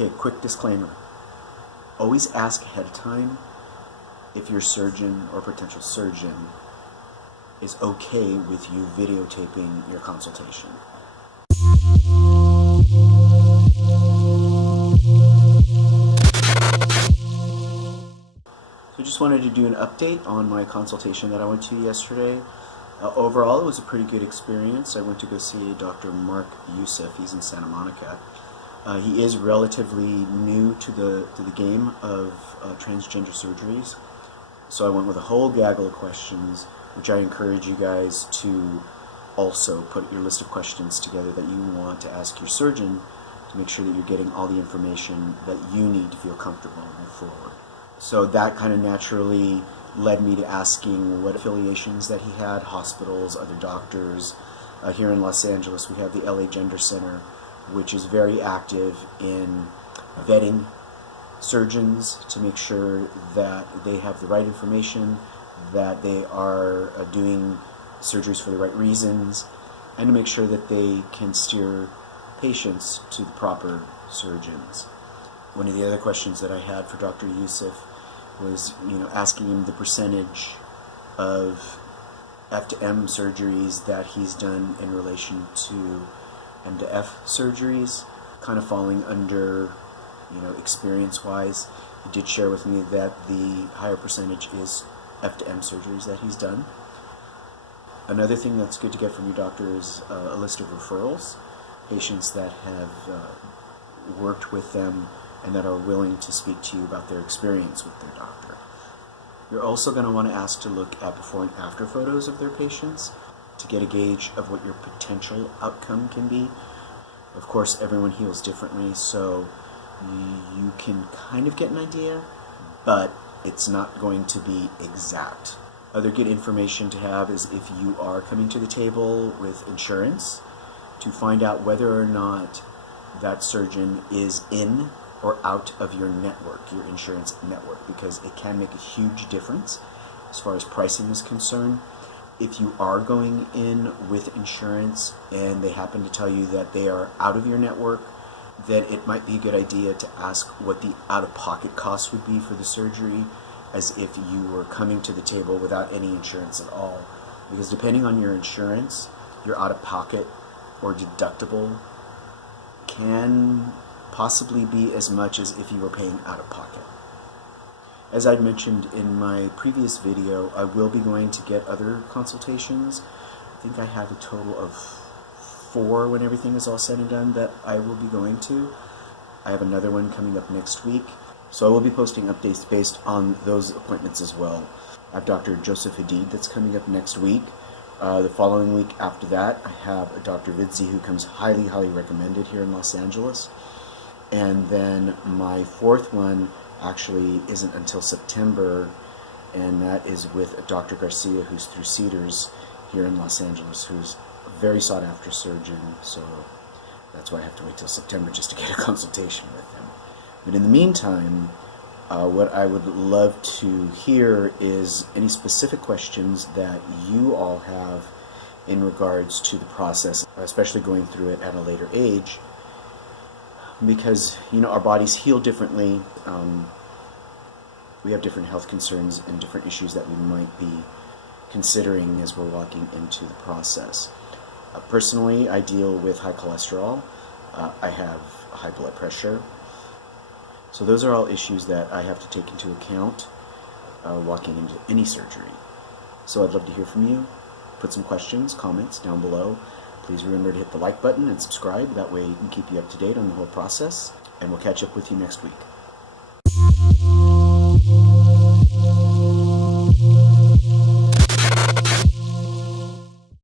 Okay, quick disclaimer. Always ask ahead of time if your surgeon or potential surgeon is okay with you videotaping your consultation. So I just wanted to do an update on my consultation that I went to yesterday. Overall, it was a pretty good experience. I went to go see Dr. Youssef. He's in Santa Monica. He is relatively new to the game of transgender surgeries. So I went with a whole gaggle of questions, which I encourage you guys to also put your list of questions together that you want to ask your surgeon to make sure that you're getting all the information that you need to feel comfortable and move forward. So that kind of naturally led me to asking what affiliations that he had, hospitals, other doctors. Here in Los Angeles, we have the LA Gender Center, which is very active in vetting surgeons to make sure that they have the right information, that they are doing surgeries for the right reasons, and to make sure that they can steer patients to the proper surgeons. One of the other questions that I had for Dr. Youssef was, asking him the percentage of F to M surgeries that he's done in relation to M to F surgeries, kind of falling under, experience-wise. He did share with me that the higher percentage is F to M surgeries that he's done. Another thing that's good to get from your doctor is a list of referrals, patients that have worked with them and that are willing to speak to you about their experience with their doctor. You're also going to want to ask to look at before and after photos of their patients to get a gauge of what your potential outcome can be. Of course, everyone heals differently, so you can kind of get an idea, but it's not going to be exact. Other good information to have is if you are coming to the table with insurance, to find out whether or not that surgeon is in or out of your network, your insurance network, because it can make a huge difference as far as pricing is concerned. If you are going in with insurance and they happen to tell you that they are out of your network, then it might be a good idea to ask what the out-of-pocket cost would be for the surgery, as if you were coming to the table without any insurance at all. Because depending on your insurance, your out-of-pocket or deductible can possibly be as much as if you were paying out-of-pocket. As I mentioned in my previous video, I will be going to get other consultations. I think I have a total of 4 when everything is all said and done that I will be going to. I have another one coming up next week, so I will be posting updates based on those appointments as well. I have Dr. Youssef that's coming up next week. The following week after that, I have Dr. Vidzi, who comes highly, highly recommended here in Los Angeles. And then my 4th one actually isn't until September, and that is with Dr. Garcia, who's through Cedars here in Los Angeles, who's a very sought after surgeon, so that's why I have to wait till September just to get a consultation with him. But in the meantime, what I would love to hear is any specific questions that you all have in regards to the process, especially going through it at a later age, because our bodies heal differently. We have different health concerns and different issues that we might be considering as we're walking into the process. Personally, I deal with high cholesterol. I have high blood pressure. So those are all issues that I have to take into account walking into any surgery. So I'd love to hear from you. Put some questions, comments down below. Please remember to hit the like button and subscribe. That way we can keep you up to date on the whole process. And we'll catch up with you next week.